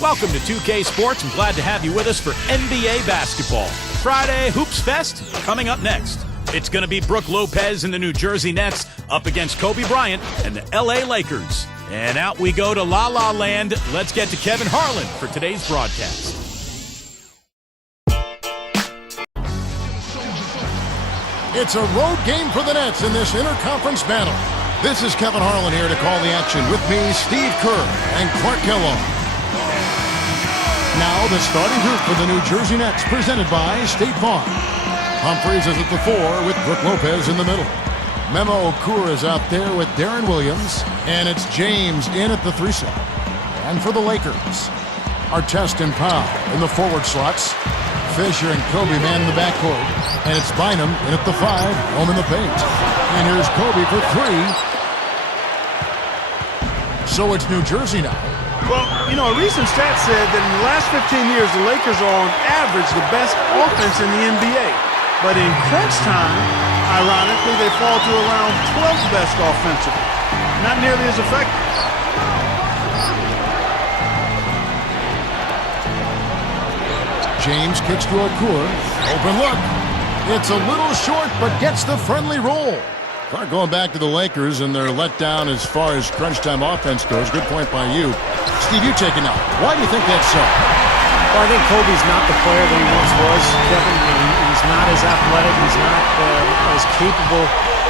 Welcome to 2K Sports. I'm glad to have you with us for NBA basketball. Friday Hoops Fest coming up next. It's going to be Brook Lopez and the New Jersey Nets up against Kobe Bryant and the LA Lakers. And out we go to La La Land. Let's get to Kevin Harlan for today's broadcast. It's a road game for the Nets in this interconference battle. This is Kevin Harlan here to call the action with me, Steve Kerr, and Clark Kellogg. Now the starting group for the New Jersey Nets, presented by State Farm. Humphries is at the 4 with Brook Lopez in the middle. Memo Okur is out there with Darren Williams, and it's James in at the 3 slot. And for the Lakers, Artest and Powell in the forward slots. Fisher and Kobe man in the backcourt. And it's Bynum in at the 5, home in the paint. And here's Kobe for 3. So it's New Jersey now. Well, you know, a recent stat said that in the last 15 years, the Lakers are on average the best offense in the NBA. But in crunch time, ironically, they fall to around 12th best offensively. Not nearly as effective. James kicks to Okur. Open look. It's a little short, but gets the friendly roll. Going back to the Lakers, and they're let down as far as crunch time offense goes. Good point by you. Steve, you take it now. Why do you think that's so? Well, I think Kobe's not the player that he once was, Kevin. He's not as athletic. He's not as capable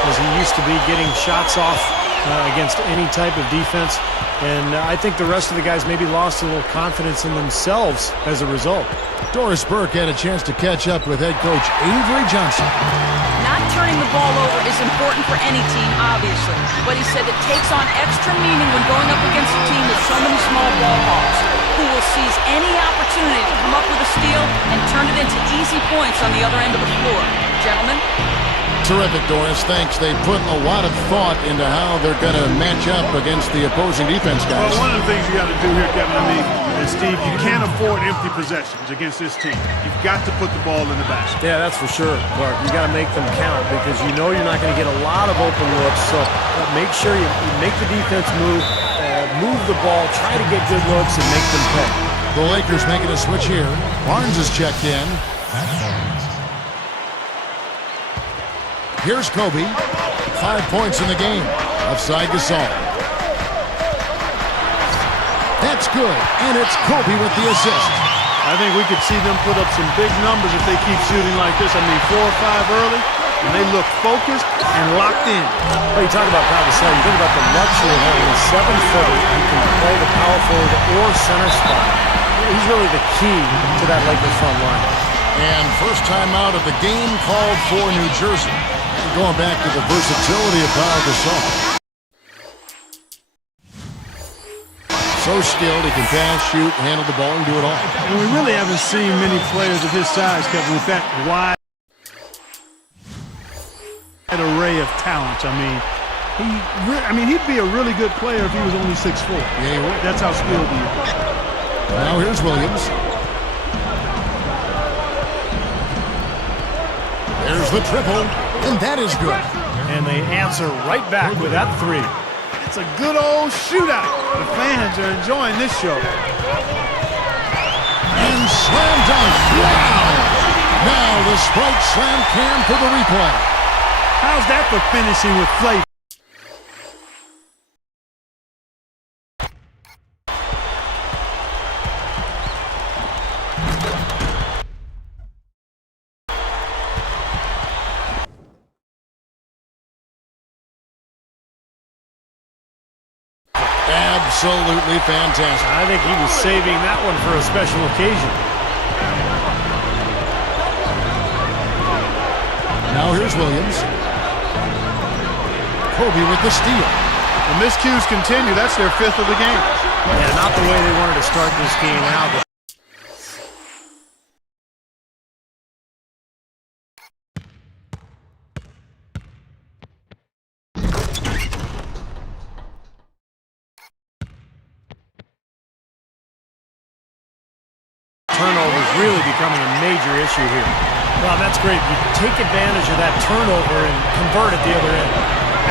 as he used to be getting shots off against any type of defense. And I think the rest of the guys maybe lost a little confidence in themselves as a result. Doris Burke had a chance to catch up with head coach Avery Johnson. Not turning the ball over is important for any team, obviously. But he said it takes on extra meaning when going up against a team with so many small ball hawks, who will seize any opportunity to come up with a steal and turn it into easy points on the other end of the floor. Gentlemen? Terrific, Doris. Thanks. They put a lot of thought into how they're going to match up against the opposing defense guys. Well, one of the things you got to do here, Kevin, and Steve, you can't afford empty possessions against this team. You've got to put the ball in the basket. Yeah, that's for sure, Clark. You got to make them count because you know you're not going to get a lot of open looks. So make sure you make the defense move the ball, try to get good looks, and make them pay. The Lakers making a switch here. Barnes is checked in. Here's Kobe. 5 points in the game. Offside Gasol. That's good, and it's Kobe with the assist. I think we could see them put up some big numbers if they keep shooting like this. I mean, 4 or 5 early, and they look focused and locked in. Well, you talk about Pau Gasol. You think about the luxury of having a 7-footer who can play the power forward or center spot. He's really the key to that Lakers front line. And first time out of the game called for New Jersey. Going back to the versatility of Pau Gasol. So skilled, he can pass, shoot, handle the ball, and do it all. And we really haven't seen many players of his size, Kevin, with that wide array of talents. I mean, he'd be a really good player if he was only 6'4". Yeah, he would. That's how skilled he is. Now here's Williams. There's the triple, and that is good. And they answer right back with that 3. It's a good old shootout. The fans are enjoying this show. And slam dunk. Wow! Now the Sprite Slam Cam for the replay. How's that for finishing with flavor? Absolutely fantastic. I think he was saving that one for a special occasion. Now here's Williams. Kobe with the steal. The miscues continue. That's their 5th of the game. Yeah, not the way they wanted to start this game out. But turnovers really becoming a major issue here. Well, that's great. You take advantage of that turnover and convert at the other end.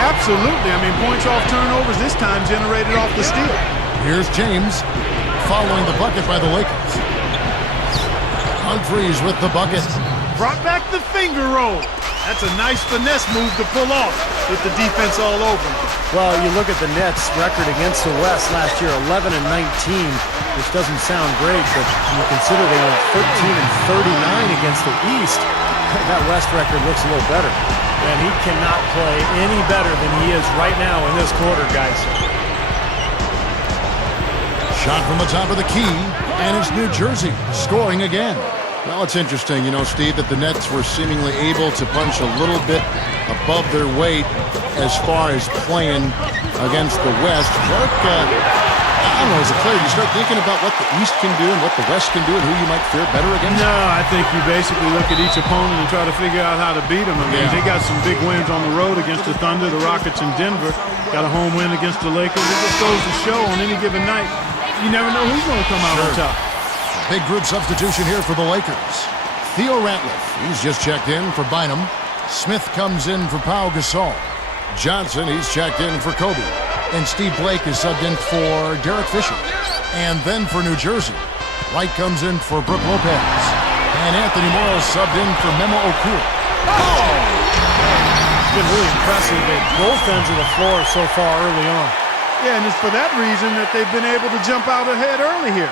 Absolutely. I mean, points off turnovers this time generated off the steal. Here's James. following the bucket by the Lakers. Humphries with the bucket. Brought back the finger roll. That's a nice finesse move to pull off with the defense all over him. Well, you look at the Nets' record against the West last year, 11-19, which doesn't sound great, but when you consider they went 13-39 against the East, that West record looks a little better. And he cannot play any better than he is right now in this quarter, guys. Shot from the top of the key, and it's New Jersey scoring again. Well, it's interesting, you know, Steve, that the Nets were seemingly able to punch a little bit above their weight as far as playing against the West. Clark, I don't know, as a player, you start thinking about what the East can do and what the West can do and who you might fare better against? No, I think you basically look at each opponent and try to figure out how to beat them. I mean, they got some big wins on the road against the Thunder, the Rockets, and Denver. Got a home win against the Lakers. It just goes to show on any given night, you never know who's going to come out on top. Big group substitution here for the Lakers. Theo Ratliff, he's just checked in for Bynum. Smith comes in for Pau Gasol. Johnson, he's checked in for Kobe. And Steve Blake is subbed in for Derek Fisher. And then for New Jersey, Wright comes in for Brook Lopez. And Anthony Morrow subbed in for Memo Okur. It's been really impressive at both ends of the floor so far early on. Yeah, and it's for that reason that they've been able to jump out ahead early here.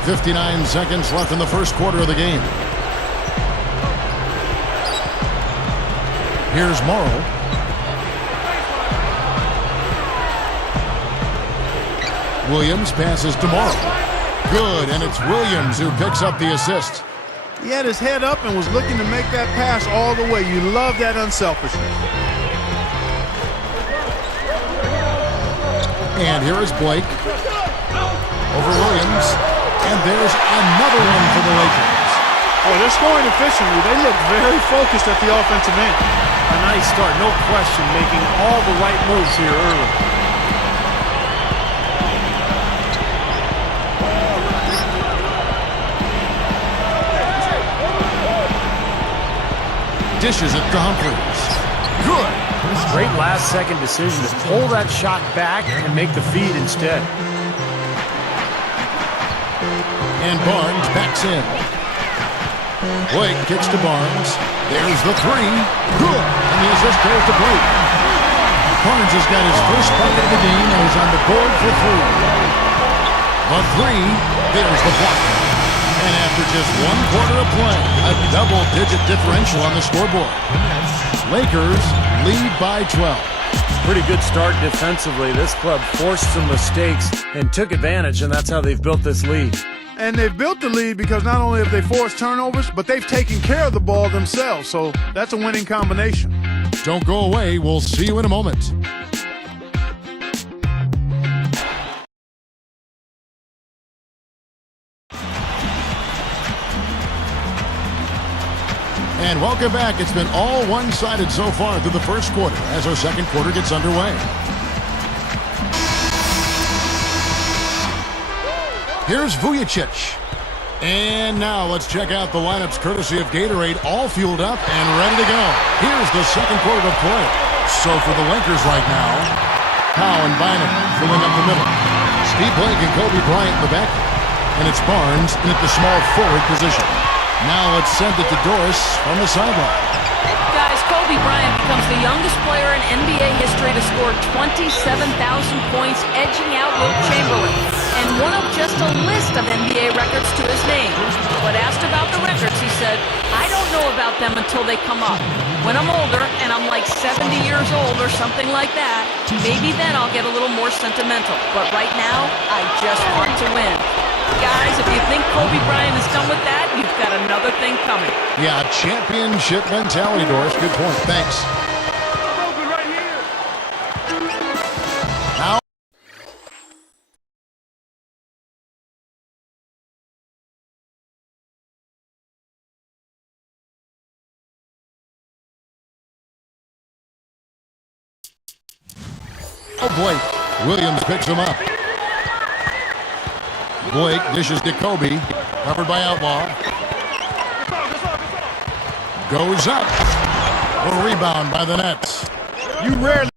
.59 seconds left in the first quarter of the game. Here's Morrow. Williams passes to Morrow. Good, and it's Williams who picks up the assist. He had his head up and was looking to make that pass all the way. You love that unselfishness. And here is Blake. Over Williams. And there's another one for the Lakers. Oh, they're scoring efficiently. They look very focused at the offensive end. A nice start, no question, making all the right moves here early. Dishes it to Humphries. Good. Great last-second decision to pull that shot back and make the feed instead. And Barnes backs in. Blake kicks to Barnes. There's the three. Good. And the assist goes to Blake. Barnes has got his first bucket of the game and is on the board for three. The three. There's the block. And after just one quarter of play, a double-digit differential on the scoreboard. Lakers lead by 12. Pretty good start defensively. This club forced some mistakes and took advantage, and that's how they've built this lead. And they've built the lead because not only have they forced turnovers, but they've taken care of the ball themselves. So that's a winning combination. Don't go away. We'll see you in a moment. And welcome back. It's been all one-sided so far through the first quarter as our second quarter gets underway. Here's Vujicic. And now let's check out the lineups courtesy of Gatorade, all fueled up and ready to go. Here's the second quarter of play. So for the Lakers right now, Pau and Bynum filling up the middle. Steve Blake and Kobe Bryant in the back. And it's Barnes in at the small forward position. Now let's send it to Doris from the sideline. Guys, Kobe Bryant becomes the youngest player in NBA history to score 27,000 points, edging out Wilt Chamberlain, and one of just a list of NBA records to his name. But asked about the records, he said, I don't know about them until they come up. When I'm older and I'm like 70 years old or something like that, maybe then I'll get a little more sentimental. But right now, I just want to win. Guys, if you think Kobe Bryant is done with that, you've got another thing coming. Yeah, championship mentality, Doris. Good point. Thanks. Oh, Blake. Williams picks him up. Blake dishes to Kobe. Covered by Outlaw. Goes up. A rebound by the Nets. You rarely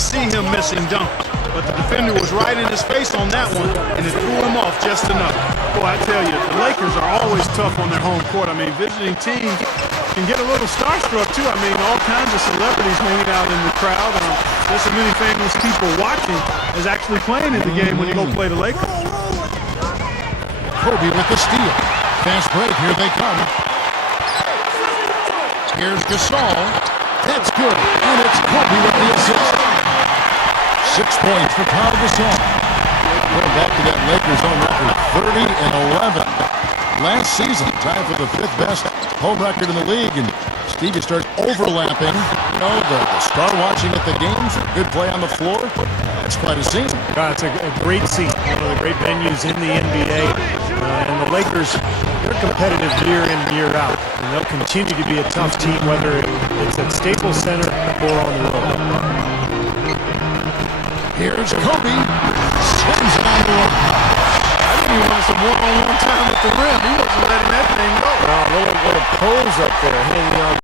see him missing dunks, but the defender was right in his face on that one, and it threw him off just enough. Boy, I tell you, the Lakers are always tough on their home court. I mean, visiting teams can get a little starstruck, too. I mean, all kinds of celebrities hanging out in the crowd. There's so many famous people watching as actually playing in the game when you go play the Lakers. Kobe with the steal. Fast break, here they come. Here's Gasol. That's good, and it's Kobe with the assist. 6 points for Pau Gasol. Going back to that Lakers home record, 30-11. Last season, tied for the 5th best home record in the league. And Steve, you start overlapping, you know, the star watching at the games, good play on the floor. That's quite a scene. It's a great scene, one of the great venues in the NBA. And the Lakers, they're competitive year in, year out. And they'll continue to be a tough team, whether it's at Staples Center or on the road. Here's Kobe. Slams it on the rim. I think he wanted some one-on-one time at the rim. He wasn't letting that thing go. A little pose up there, hanging on.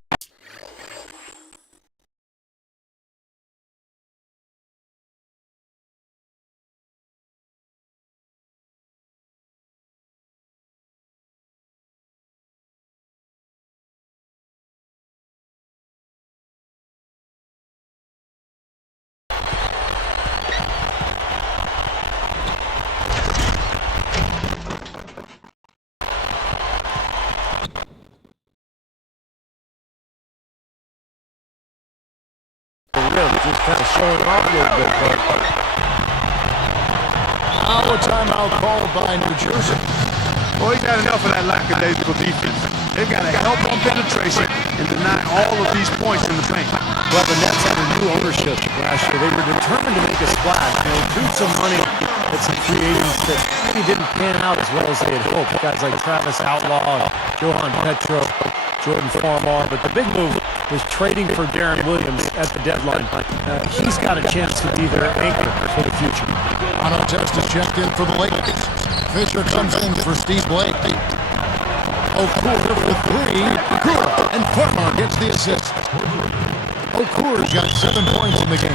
Just kind of showing off a little bit, but Our timeout called by New Jersey. Boy, he got enough of that lackadaisical defense. They've got to help on penetration and deny all of these points in the paint. well, the Nets had a new ownership last year. They were determined to make a splash. They threw some money at some free agents that maybe didn't pan out as well as they had hoped. Guys like Travis Outlaw, Johan Petro, Jordan Farmar, but the big move was trading for Darren Williams at the deadline. He's got a chance to be their anchor for the future. Artest is checked in for the Lakers. Fisher comes in for Steve Blake. Okur for 3. Okur and Farmar gets the assist. Okur's got 7 points in the game.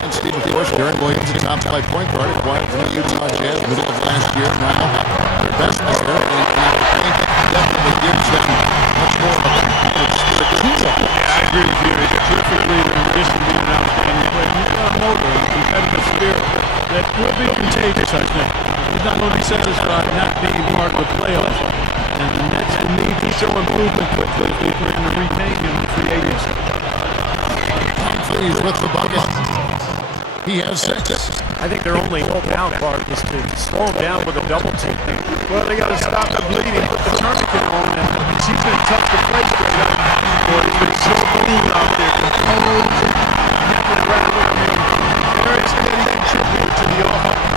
And Steve, of course, Darren Williams, the top flight point guard, acquired from the Utah Jazz middle of last year. Now, their best player, and I think definitely gives them much more of a team. Yeah, I agree with you. He's a terrific leader in addition to being an outstanding player. He's got a motor and competitive spirit that will be contagious, I think. He's not going to be satisfied not being part of the playoffs. And the Nets will need to show improvement quickly if they plan to retain him in free agency. Humphries with the bucket. He has 6. I think their only hope now, Clark, is to slow him down with a double team. Well, they got to stop the bleeding, put the tourniquet on, and she's been tough to play straight up. Boy, he's been so cool out there, composed, nipping around. I mean, very steady contributor to the offense.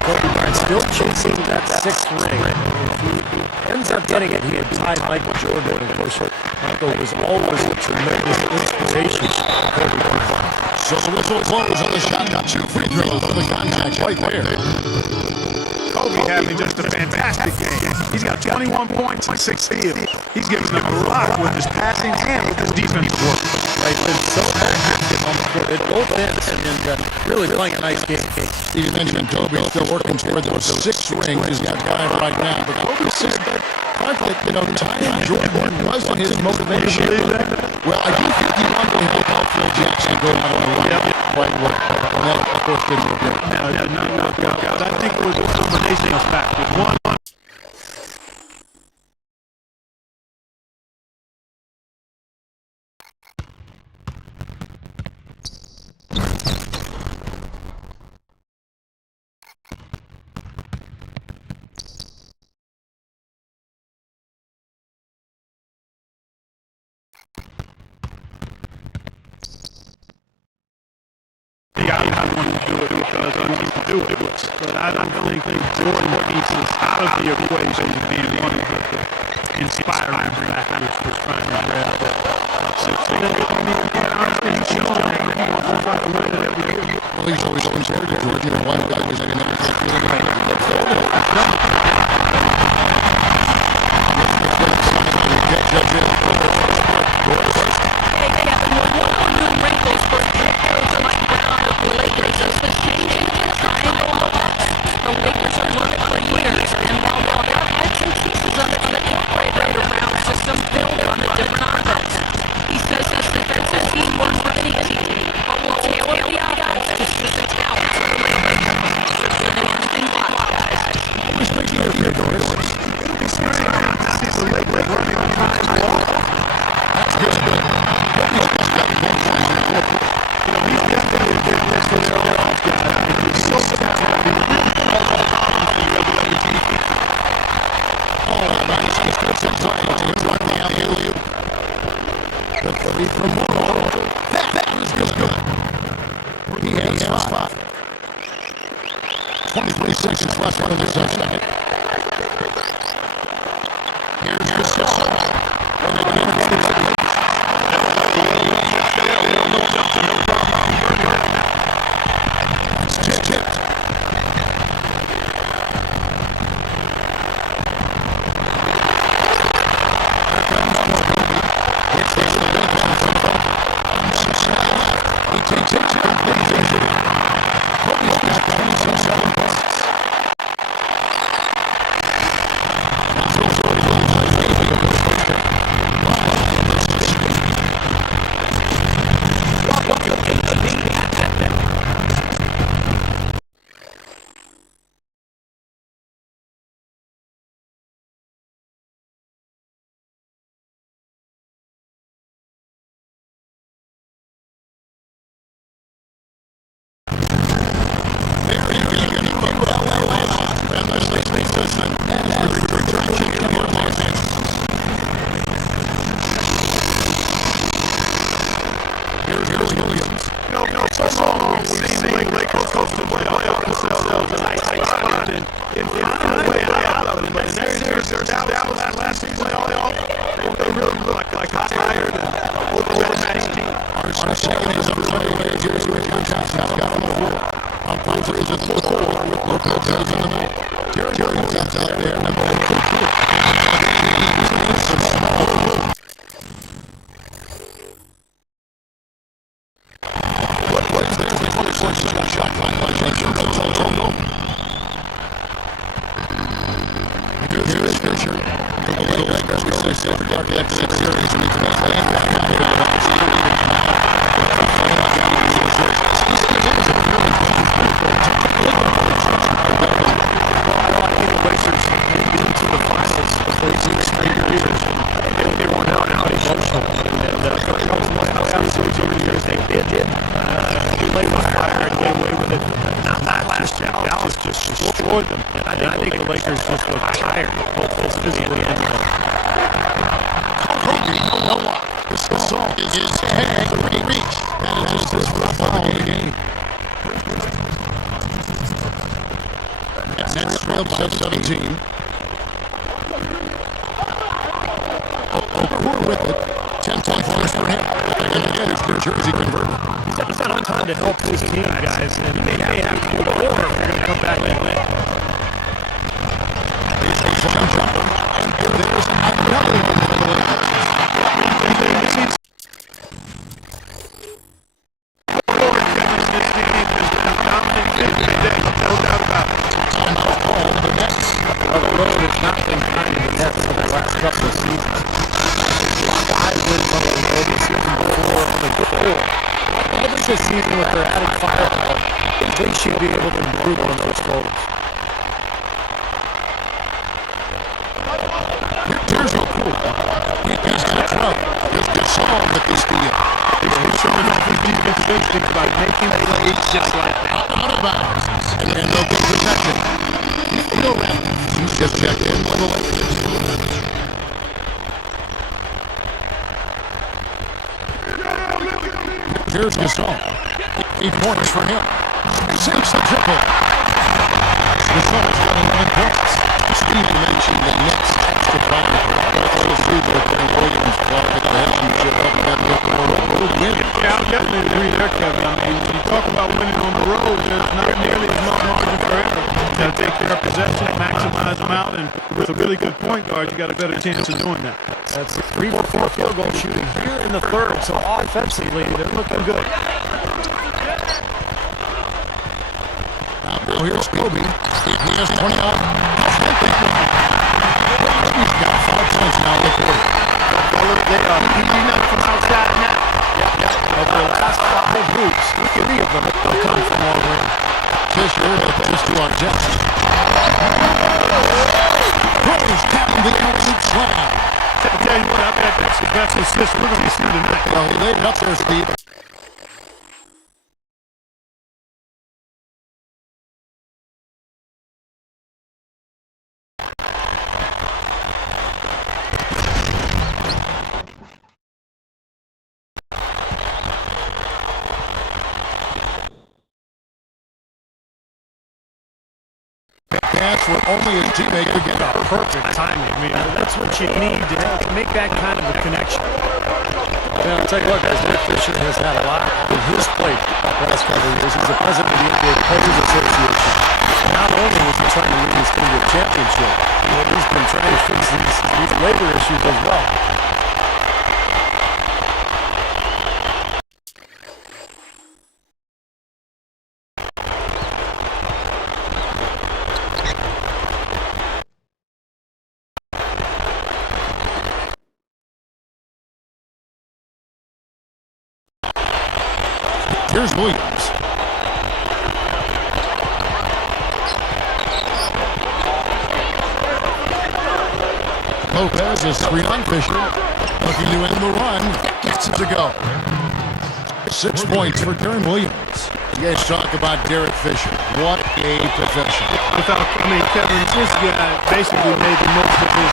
Kobe Bryant still chasing that 6th ring. If he ends up getting it, he had tied Michael Jordan. Of course, Michael was always a tremendous inspiration for Kobe Bryant. So the whistle blows on the shot. 2 free throws on the contact right there. Kobe having just a fantastic game. He's got 21 points and 6 steals. He's giving them a lot with his passing and with his defensive work. Right, been so active on the court at both ends and really playing a nice game. You mentioned Kobe still working toward those 6 rings. He's got 5 right now. But Kobe said that, you know, tying Jordan wasn't his motivation. Well, I do think he wanted to help Phil Jackson go out on the line quite well. And that, of course, didn't work out. No. I think it was a combination of factors. One, I don't think Jordan needs us out of the equation being one of the inspiring factors for trying to grab that. He's shown that he wants to try to win it every year. Well, he's always compared to Jordan, and why would I never Hey, Kevin, one new wrinkles for Mike Brown of the Lakers is the changing triangle offense. The Lakers are running for years, and while they'll have bits and pieces of it incorporated around system built on the different offense, he says this defensive team works for any team, but will tailor the offense to suit the talents of the Lakers. It's an interesting watch, guys. The Lakers running on time. He has 5. 23 seconds left in the second. Here's the song. It's tipped. He takes it to completion. Kobe's got 27 points. Here's Gasol. 8 points for him. Sinks the triple. Gasol's got 11 points. Steve mentioned the Knicks extra practical. We'll see that Williams playing at the helm should help them get more road win. Yeah, I'll definitely agree there, Kevin. I mean, when you talk about winning on the road, there's not nearly as much margin for error. You got to take their possession, maximize them out, and with a really good point guard, you got a better chance of doing that. That's 3 or 4 field goal shooting here in the third, so offensively, they're looking good. Now here's Kobe. He has 20 on. He's got 5 points now in the quarter. They are heating up from outside now. Over the last 5 hoops, 3 of them have come from long range. Fisher just to our chest. Rose tapping the outside slam. I'll tell you what, I bet that's the best assist we're going to see tonight. Well, he laid it up there, Steve. Pass where only his teammate could get up. Perfect timing. I mean, that's what you need to make that kind of a connection. Yeah, I'll tell you what, guys, Nick Fisher has had a lot on his plate the last couple of years. He's the president of the NBA Players Association. Not only was he trying to win this team to a championship, but he's been trying to fix these labor issues as well. Here's Williams. Lopez is screen on Fisher. Looking to end the run. Gets it to go. 6 points for Darren Williams. You guys talk about Derek Fisher. What a profession. Kevin, this guy basically made the most of his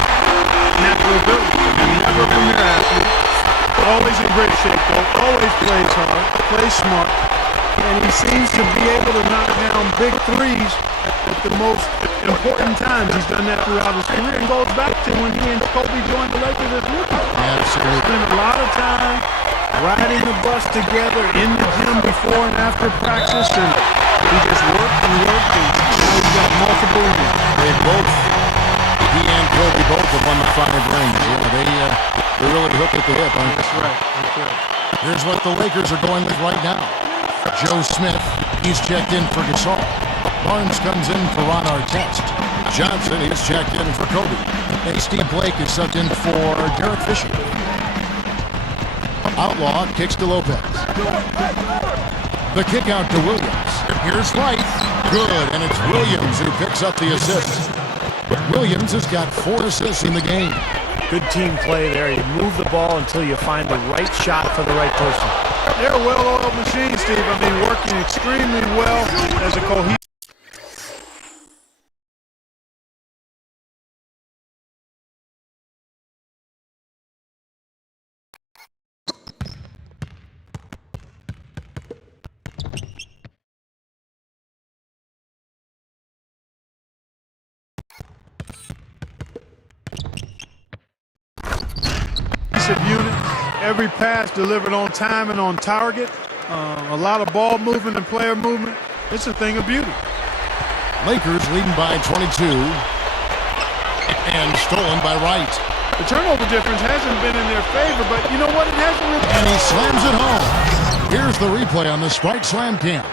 natural ability. Never a premier athlete. Always in great shape, though. Always plays hard, plays smart. And he seems to be able to knock down big threes at the most important times. He's done that throughout his career and goes back to when he and Kobe joined the Lakers as rookies. Absolutely. Spent a lot of time riding the bus together in the gym before and after practice, and he just worked, and now he's got multiple rings. They both, he and Kobe both have won the 5 rings. Yeah, they really hook at the hip, aren't they? That's right. That's right. Here's what the Lakers are going with right now. Joe Smith, he's checked in for Gasol. Barnes comes in for Ron Artest. Johnson is checked in for Kobe. And Steve Blake is subbed in for Derek Fisher. Outlaw kicks to Lopez. The kick out to Williams. Here's White. Good, and it's Williams who picks up the assist. Williams has got 4 assists in the game. Good team play there. You move the ball until you find the right shot for the right person. They're a well-oiled machine, Steve. I mean, working extremely well as a cohesive. Unit. Every pass delivered on time and on target. A lot of ball movement and player movement. It's a thing of beauty. Lakers leading by 22 and stolen by Wright. The turnover difference hasn't been in their favor, but you know what? It hasn't really. And he slams it home. Here's the replay on the Sprite Slam Camp.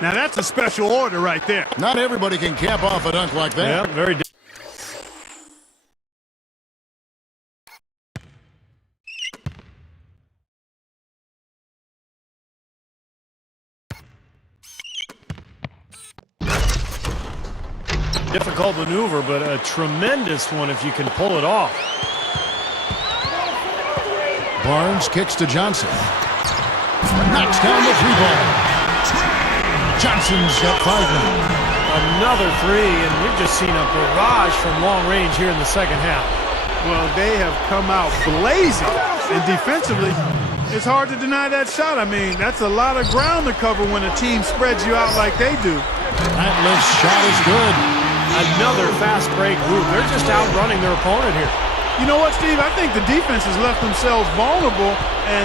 Now that's a special order right there. Not everybody can cap off a dunk like that. Yeah, very difficult maneuver, but a tremendous one if you can pull it off. Barnes kicks to Johnson. Knocks down the 3-ball. Johnson's got 5 now. Another 3, and we've just seen a barrage from long range here in the second half. Well, they have come out blazing, and defensively, it's hard to deny that shot. I mean, that's a lot of ground to cover when a team spreads you out like they do. That lift shot is good. Another fast break move. They're just outrunning their opponent here. You know what, Steve? I think the defense has left themselves vulnerable, and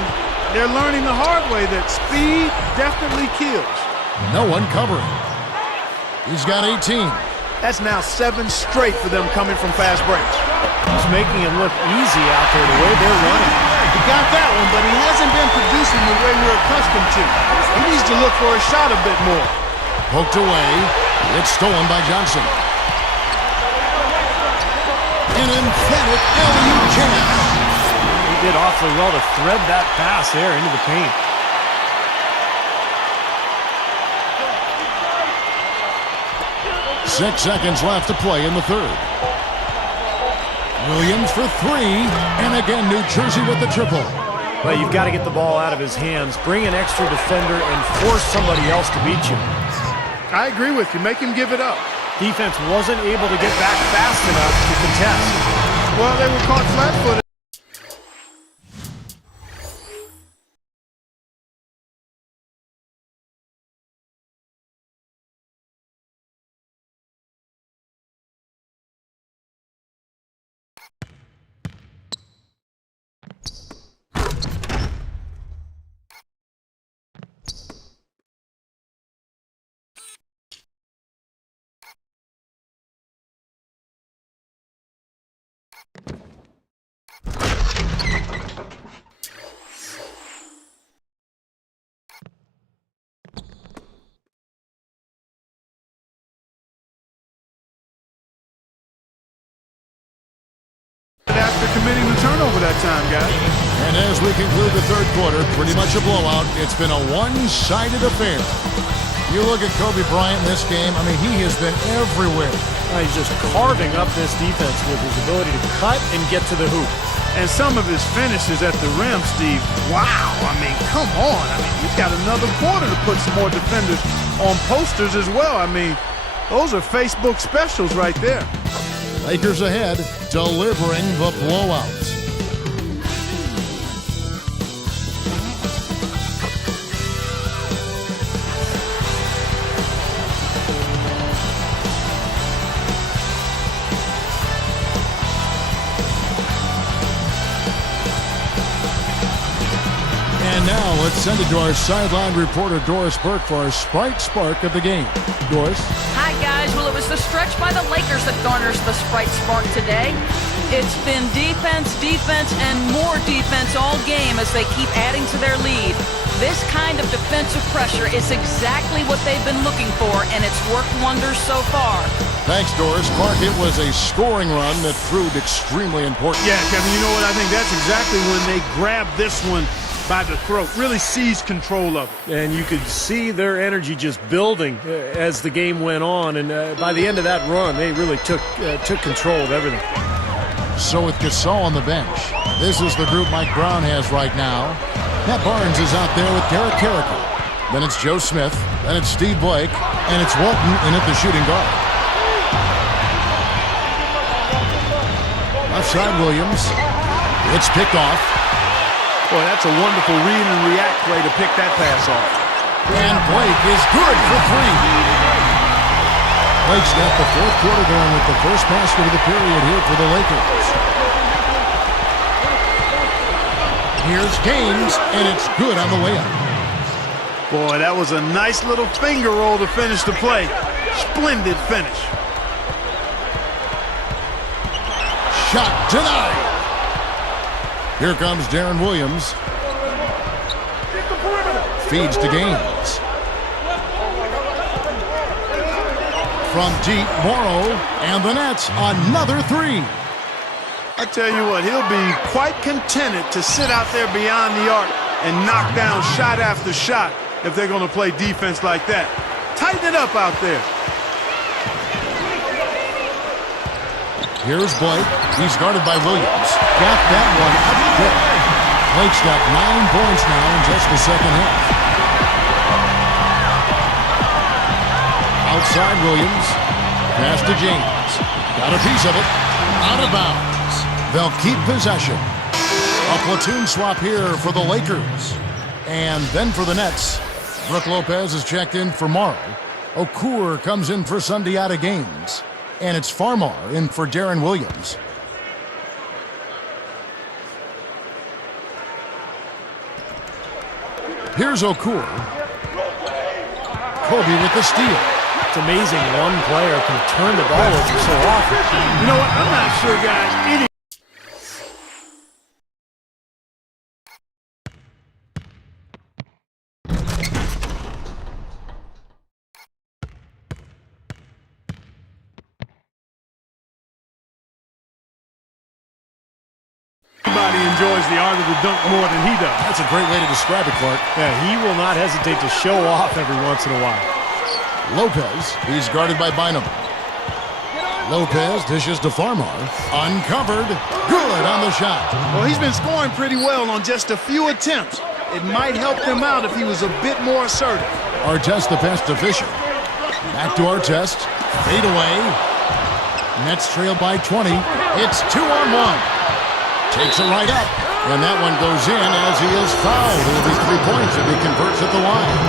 they're learning the hard way that speed definitely kills. No one covering. He's got 18. That's now 7 straight for them coming from fast breaks. He's making it look easy out there the way they're running. He got that one, but he hasn't been producing the way we're accustomed to. He needs to look for a shot a bit more. Poked away. It's stolen by Johnson. An emphatic alley-oop chance. He did awfully well to thread that pass there into the paint. Six seconds left to play in the third. Williams for 3, and again New Jersey with the triple. But you've got to get the ball out of his hands, bring an extra defender, and force somebody else to beat you. I agree with you. Make him give it up. Defense wasn't able to get back fast enough to contest. Well, they were caught flat-footed. After committing the turnover that time, guys. And as we conclude the third quarter, pretty much a blowout. It's been a one-sided affair. You look at Kobe Bryant in this game, I mean, he has been everywhere. He's just carving up this defense with his ability to cut and get to the hoop. And some of his finishes at the rim, Steve, wow. I mean, come on. I mean, he's got another quarter to put some more defenders on posters as well. I mean, those are Facebook specials right there. Lakers ahead, delivering the blowout. And now let's send it to our sideline reporter Doris Burke for our Sprite Spark of the game. Doris? Hi, guys. Well, it was the stretch by the Lakers that garners the Sprite Spark today. It's been defense, defense, and more defense all game as they keep adding to their lead. This kind of defensive pressure is exactly what they've been looking for, and it's worked wonders so far. Thanks, Doris. Clark, it was a scoring run that proved extremely important. Yeah, Kevin, you know what? I think that's exactly when they grabbed this one by the throat, really seized control of it. And you could see their energy just building as the game went on. And by the end of that run, they really took control of everything. So with Gasol on the bench, this is the group Mike Brown has right now. Matt Barnes is out there with Derek Carricker. Then it's Joe Smith. Then it's Steve Blake. And it's Walton in at the shooting guard. Left side Williams. It's picked off. Boy, that's a wonderful read and react play to pick that pass off. And Blake is good for 3. Blake's got the fourth quarter going with the first basket of the period here for the Lakers. Here's Gaines, and it's good on the way up. Boy, that was a nice little finger roll to finish the play. Splendid finish. Shot denied. Here comes Darren Williams. Feeds to Gaines. From deep, Morrow, and the Nets, another 3. I tell you what, he'll be quite contented to sit out there beyond the arc and knock down shot after shot if they're going to play defense like that. Tighten it up out there. Here's Blake. He's guarded by Williams. Got that one up quick. Blake's got 9 points now in just the second half. Outside Williams. Pass to James. Got a piece of it. Out of bounds. They'll keep possession. A platoon swap here for the Lakers. And then for the Nets, Brook Lopez is checked in for Morrow. Okur comes in for Sundiata Gaines. And it's Farmar in for Darren Williams. Here's Okur. Kobe with the steal. It's amazing one player can turn the ball over so often. You know what? I'm not sure, guys, any Anybody enjoys the art of the dunk more than he does. That's a great way to describe it, Clark. Yeah, he will not hesitate to show off every once in a while. Lopez, he's guarded by Bynum. Lopez dishes to Farmar. Uncovered. Good on the shot. Well, he's been scoring pretty well on just a few attempts. It might help them out if he was a bit more assertive. Artest the pass to Fisher. Back to Artest. Fade away. Nets trail by 20. It's 2-on-1. Takes it right up. And that one goes in as he is fouled. It'll be 3 points if he converts at the line.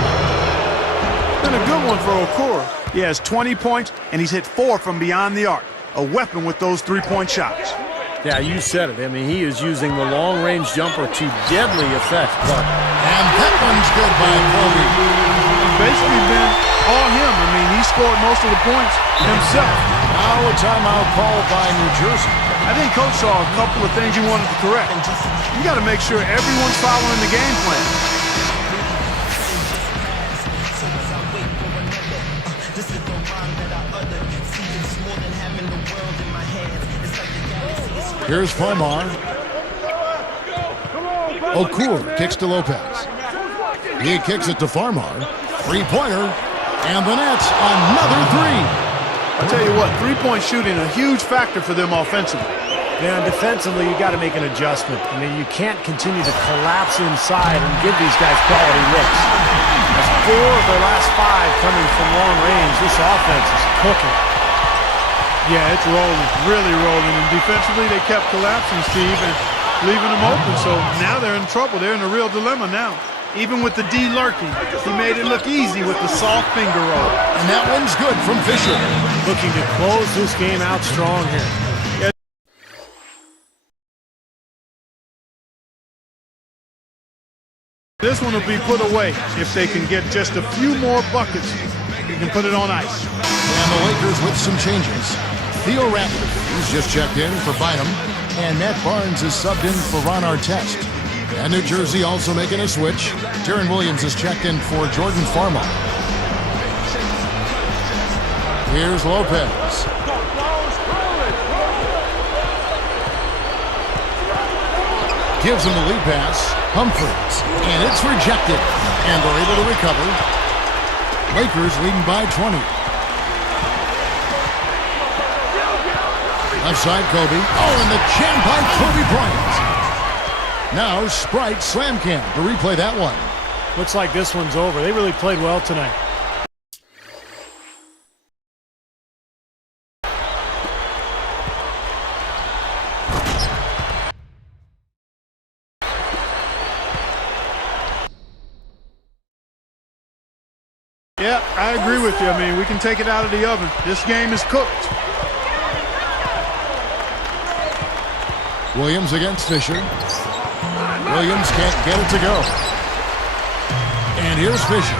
Been a good one for Okur. He has 20 points, and he's hit 4 from beyond the arc. A weapon with those three-point shots. Yeah, you said it. I mean, he is using the long-range jumper to deadly effect. But And that one's good by Kobe. Basically been all him. I mean, he scored most of the points himself. Now a timeout called by New Jersey. I think Coach saw a couple of things he wanted to correct. You got to make sure everyone's following the game plan. Here's Farmar. Okur kicks to Lopez. He kicks it to Farmar. Three-pointer. And the Nets, another three. I'll tell you what, three-point shooting a huge factor for them offensively. Yeah, defensively, you got to make an adjustment. I mean, you can't continue to collapse inside and give these guys quality looks. That's 4 of their last 5 coming from long range. This offense is cooking. Yeah, it's rolling, really rolling. And defensively, they kept collapsing, Steve, and leaving them open. So now they're in trouble. They're in a real dilemma now. Even with the D lurking, he made it look easy with the soft finger roll. And that one's good from Fisher. Looking to close this game out strong here. This one will be put away if they can get just a few more buckets. You can put it on ice. And the Lakers with some changes. Theo Rattler, he's just checked in for Bynum. And Matt Barnes is subbed in for Ron Artest. And New Jersey also making a switch. Darren Williams is checked in for Jordan Farmar. Here's Lopez. Gives him the lead pass. Humphries. And it's rejected. And they're able to recover. Lakers leading by 20. Left side, Kobe. Oh, and the jam by Kobe Bryant. Now Sprite slam cam to replay that one. Looks like this one's over. They really played well tonight. Yeah, I agree with you. I mean, we can take it out of the oven. This game is cooked. Williams against Fisher. Williams can't get it to go. And here's Fisher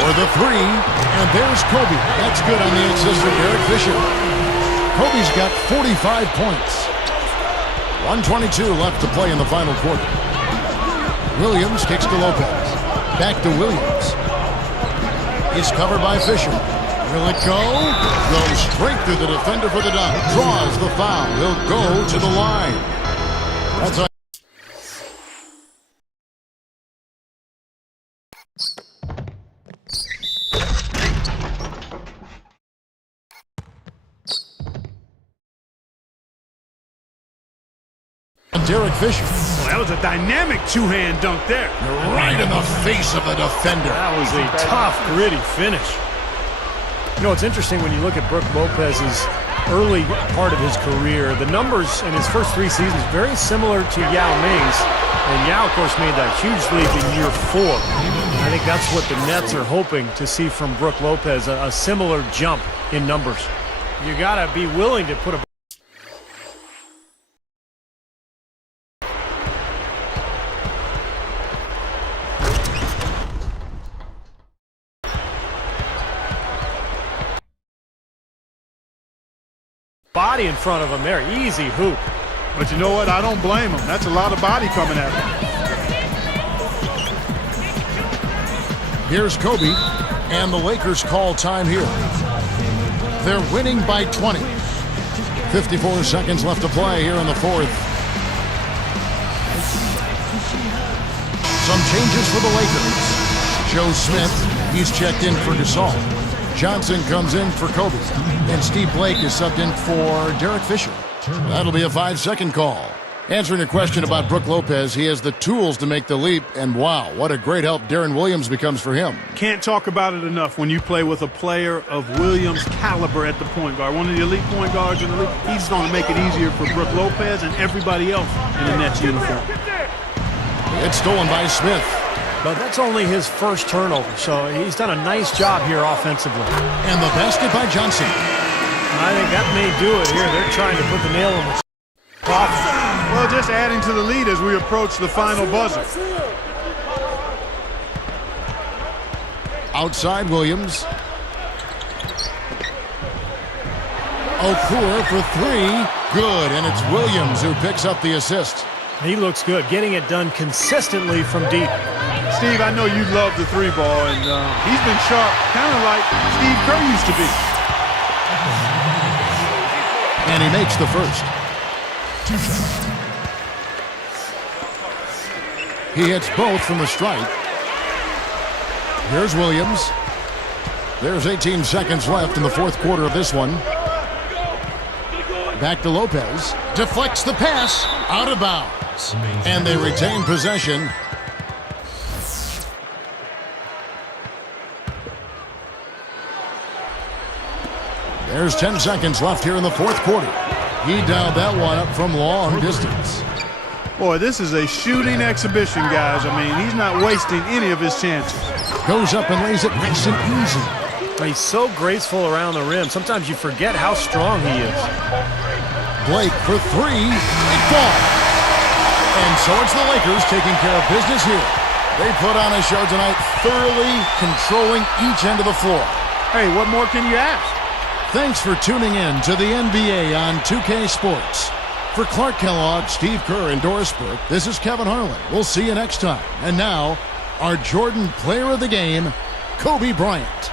for the three. And there's Kobe. That's good on the assist from Derek Fisher. Kobe's got 45 points. 1:22 left to play in the final quarter. Williams kicks to Lopez. Back to Williams. He's covered by Fisher. Will it go? Goes straight through the defender for the dunk. Draws the foul. He'll go to the line. That's a Derek Fisher. Well, that was a dynamic two-hand dunk there. Right in the face of the defender. That was a tough, gritty finish. You know, it's interesting when you look at Brook Lopez's early part of his career. The numbers in his first 3 seasons very similar to Yao Ming's. And Yao, of course, made that huge leap in year 4. I think that's what the Nets are hoping to see from Brook Lopez, a similar jump in numbers. You got to be willing to put a body in front of him there. Easy hoop. But you know what? I don't blame him. That's a lot of body coming at him. Here's Kobe, and the Lakers call time here. They're winning by 20. 54 seconds left to play here in the fourth. Some changes for the Lakers. Joe Smith, he's checked in for Gasol. Johnson comes in for Kobe. And Steve Blake is subbed in for Derek Fisher. That'll be a 5-second call. Answering a question about Brook Lopez, he has the tools to make the leap, and wow, what a great help Darren Williams becomes for him. Can't talk about it enough when you play with a player of Williams' caliber at the point guard. One of the elite point guards in the league. He's going to make it easier for Brook Lopez and everybody else in the Nets uniform. It's stolen by Smith. But that's only his first turnover, so he's done a nice job here offensively. And the basket by Johnson. I think that may do it here. They're trying to put the nail in the coffin. Well, just adding to the lead as we approach the final buzzer. Outside Williams. Okur for 3. Good, and it's Williams who picks up the assist. He looks good, getting it done consistently from deep. Steve, I know you love the 3-ball, and he's been sharp, kind of like Steve Kerr used to be. And he makes the first. He hits both from the stripe. Here's Williams. There's 18 seconds left in the fourth quarter of this one. Back to Lopez. Deflects the pass. Out of bounds. And they retain possession. There's 10 seconds left here in the fourth quarter. He dialed that one up from long distance. Boy, this is a shooting exhibition, guys. I mean, he's not wasting any of his chances. Goes up and lays it nice and easy. He's so graceful around the rim. Sometimes you forget how strong he is. Blake for 3. It falls. And so it's the Lakers taking care of business here. They put on a show tonight, thoroughly controlling each end of the floor. Hey, what more can you ask? Thanks for tuning in to the NBA on 2K Sports. For Clark Kellogg, Steve Kerr, and Doris Burke, this is Kevin Harlan. We'll see you next time. And now, our Jordan Player of the Game, Kobe Bryant.